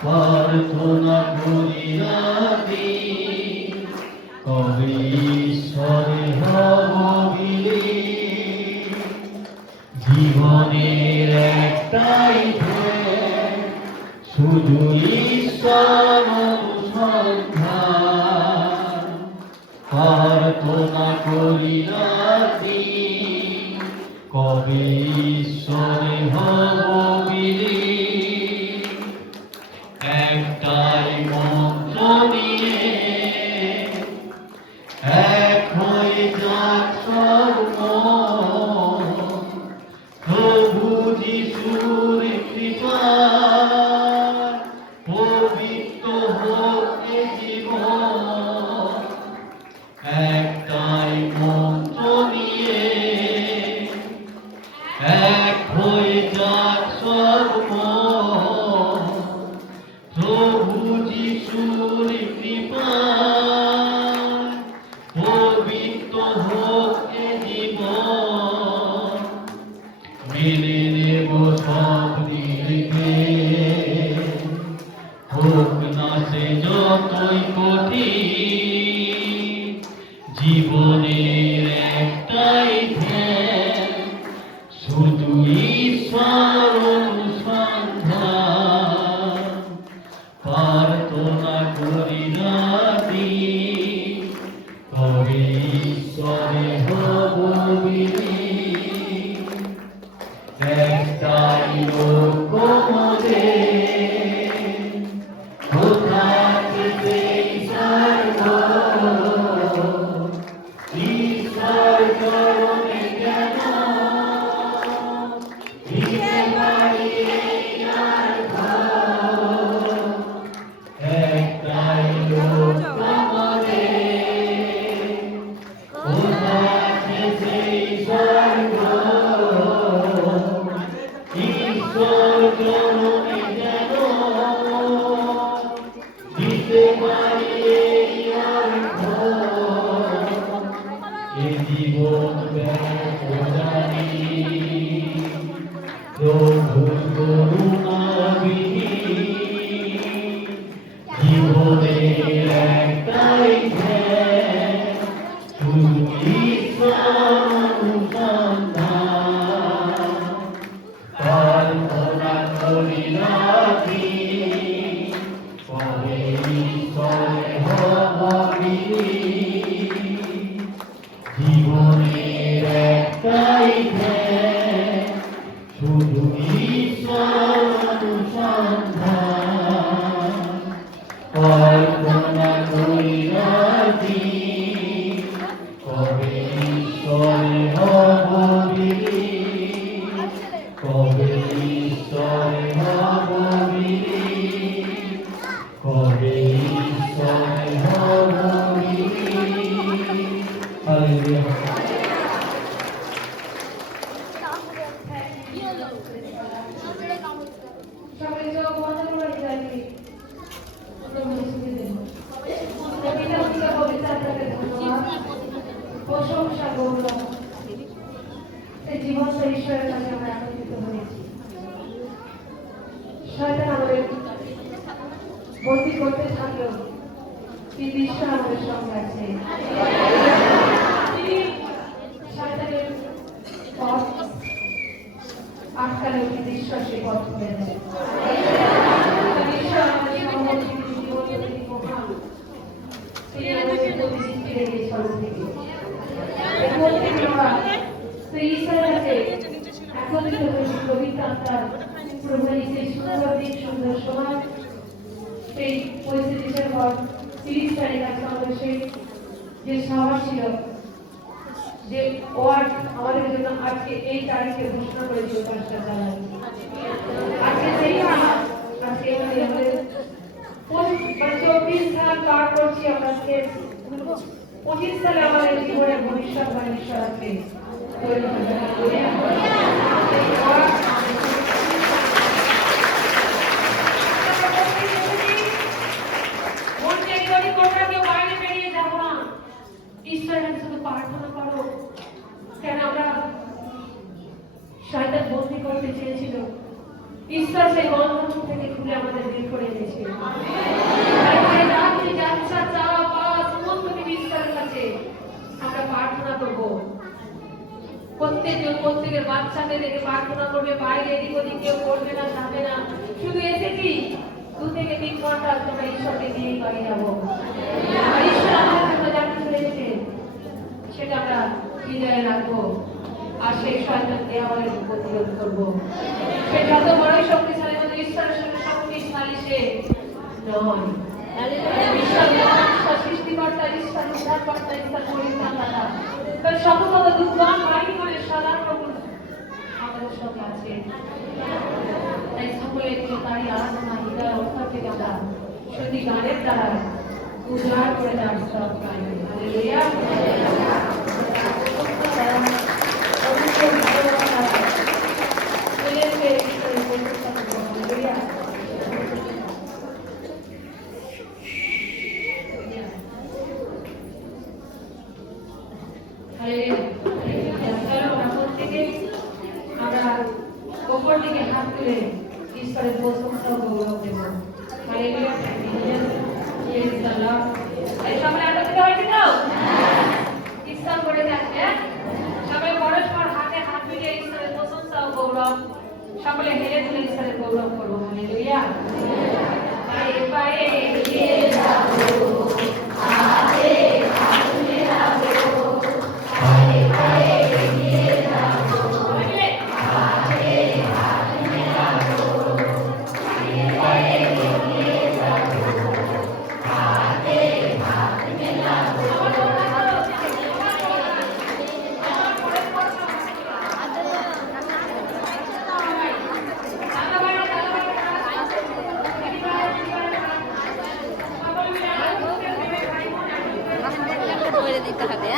প্রার্থনা করি রাতি কবে ঈশ্বরে হব বিলীন। জীবনের একটাই ধ্যান, শুধু ঈশ্বর অনুসন্ধান। প্রার্থনা করি রাতি কবে ঈশ্বরে হব বিলীন। একটাই মন্ত্র নিয়ে এক হয়ে যাক সব মন। প্রভু যিশুর কৃপায় পবিত্র হোক এ জীবন। একটাই মন্ত্র নিয়ে এক হয়ে যাক সব মন। প্রভু যিশুর কৃপায় পবিত্র হোক এ জীবন। মেনে নেব সব নির্ভেদ, হোক না সে যতই কঠিন। জীবনের একটাই ধ্যান, শুধু ঈশ্বর অনুসন্ধান। প্রার্থনা করি রাতি কবে ঈশ্বরে হব বিলীন। একটাই লক্ষ্য মোদের, কোথায় সেই স্বর্গ। ঈশ্বর চরণে যেন দিতে পারি এই আর ঘর। একটাই লক্ষ্য মোদের, কোথায় সেই স্বর্গ। ঈশ্বর চরণে যেন দিতে পারি এই আর ঘর। এ জীবন ব্যর্থ জানি, প্রভুর করুণাবিহীন। জীবনের একটাই ধ্যান, শুধু ঈশ্বর অনুসন্ধান। প্রার্থনা করি রাতি কবে ঈশ্বরে হব বিলীন। জীবনের একটাই ধ্যান, শুধু ঈশ্বর অনুসন্ধান। প্রার্থনা করি রাতি কবে ঈশ্বরে হব বিলীন। কবে ঈশ্বরে হব বিলীন। কবে ঈশ্বরে হব বিলীন। হালেলুয়া। সবাই চোখ বন্ধ করে যাবি। প্রশংসা গৌরব এই জীবনটা ঈশ্বরের কাছে আমরা একত্রিত হয়েছি। শয়তান আমাদের বন্দী করতে থাকলেও কিন্তু ঈশ্বর আমাদের সঙ্গে আছে। তিনি শয়তানের পথ আটকালে কিন্তু ঈশ্বর সে পথ খুলে দেয়। ঈশ্বর আমাদের সহমর্মী, জীবন মহান। তিনি আমাদের প্রতি দৃষ্টি রেখে চল থেকে ঈশ্বরের কাছে একত্রিত হয়েছে। পবিত্র আত্মার প্রভু সেই সুন্দর দিন, সুন্দর সময়, সেই 25 ডিসেম্বর 30 তারিখ আজকে আমাদের সেই যে সভা ছিল, যে ওয়ার্ড আমাদের জন্য আজকে এই তারিখে ঘোষণা করেছিল পাঁচটা চালায়। আজকে সেই আজকে আমাদের 24 সাল পার করছি আমরা। আজকে 25 সালে আমাদের জীবনের ভবিষ্যৎবাণী ঈশ্বর আজকে পরিবর্তন করে ঈশ্বরের শুধু প্রার্থনা করো। কেন আমরা শয়তান বন্দী করতে চেয়েছিল, ঈশ্বর সেই বন্ধন থেকে খুলে আমাদের বের করে এনেছে। প্রত্যেকের বাচ্চাকে দেখে প্রার্থনা করবে, বাইরে এদিক ওদিক কেউ করবে না, যাবে না, শুধু এসেছি 2 থেকে 3 ঘন্টা তোমরা ঈশ্বরকে নিয়েই বাড়ি যাবো। আর ঈশ্বর আমাদের জন্য যা কিছু রেখেছে সেটা আমরা হৃদয়ে রাখবো, আর সেই শয়তানকে আমাদের প্রতিরোধ করবো। সে যত বড়ই শক্তিশালী আমাদের ঈশ্বরের সঙ্গে শক্তিশালী সে নয়। ঈশ্বর মহান, ঈশ্বর সৃষ্টিকর্তা, ঈশ্বর উদ্ধারকর্তা, ঈশ্বর পরিত্রাণদাতা। তার শত শত দুর্গম বাহিনী করে সদা প্রভু আমাদের সঙ্গে আছে। তাই সকলে একটু তারই আরাধনা হৃদয় অন্তর থেকে আমরা সত্যি গানের দ্বারা উদ্ধার করে যার সব গান। হালেলুয়া। আমরা ওপর দিকে হাত তুলে ঈশ্বরের প্রশংসা ও গৌরব দেব। হালেলুয়া। Praise the lord. এই সবাই একত্রিত হয়েছে তো? ঈশ্বর করে যাচ্ছে। সবাই পরস্পর হাতে হাত মিলিয়ে ঈশ্বরের প্রশংসা ও গৌরব সকলে হেলে তুলে ঈশ্বরের গৌরব করবো। হালেলুয়া। পায়ে পায়ে এগিয়ে যাবো, হাতে হাত মেলাবো, পায়ে পায়ে এগিয়ে যাবো, হাতে হাত মেলাবো, পায়ে পায়ে এগিয়ে যাবো, হাতে হাত মেলাবো। করে দিতে হবে।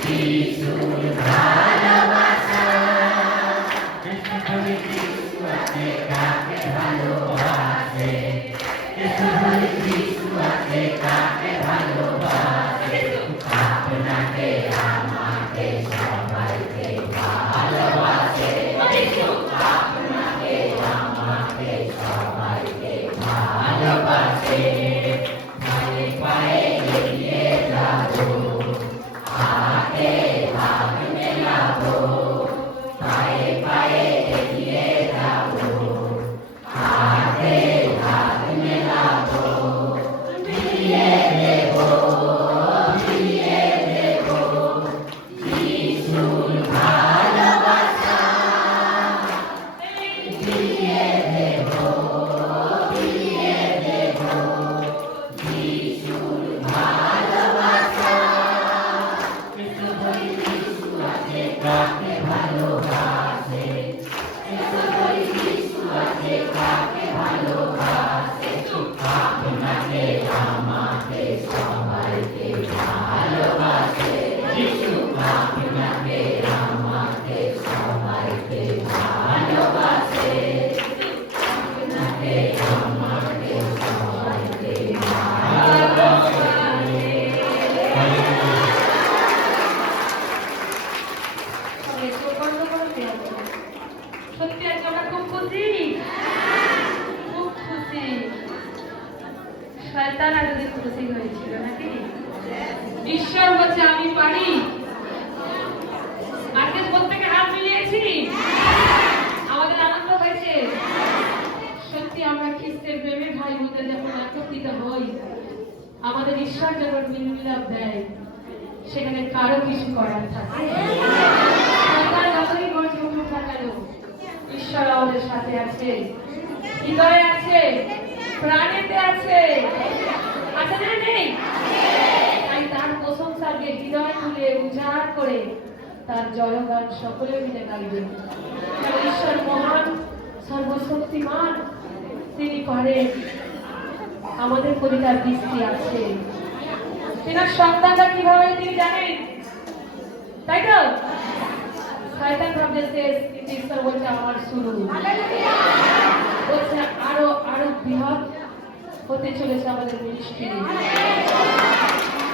Jesus, কাকে ভালোবাসে আপনাকে আমাকে সবাইকে ভালোবাসে যিশু আপনাকে আমাকে সবাইকে ভালোবাসে আপনাকে আমাকে সবাইকে ভালোবাসে সত্যি আজকে আমরা খুব খুশি, খুব খুশি। শয়তান আজকে খুশি হয়েছিল নাকি? ঈশ্বর বলছে আমি পারি। আজকে প্রত্যেকে হাত মিলিয়েছি, আমাদের আনন্দ হয়েছে। সত্যি আমরা খ্রিস্টের প্রেমে ভাই বোনদের যখন একত্রিত হই, আমাদের ঈশ্বর যখন মিলমিলাপ দেয়, সেখানে কারো কিছু করার থাকে সরকার যতই গর্জে উঠুক না কেন, ঈশ্বর আমাদের সাথে আছে, হৃদয়ে আছে, প্রাণেতে আছে। আছে না নেই? তাই তার প্রশংসাকে হৃদয় তুলে উজাড় করে তার জয়গান সকলে মিলে গাইবে। কারণ ঈশ্বর মহান, সর্বশক্তিমান, তিনি পারেন। আমাদের প্রতি তার দৃষ্টি আছে। তিনার সন্তানরা কিভাবে তিনি জানেন, তাই তো? শয়তান ভাবছে শেষ, কিন্তু ঈশ্বর বলছে আমার শুরু। বলছে আরো আরো বৃহৎ হতে চলেছে আমাদের মিনিস্ট্রি।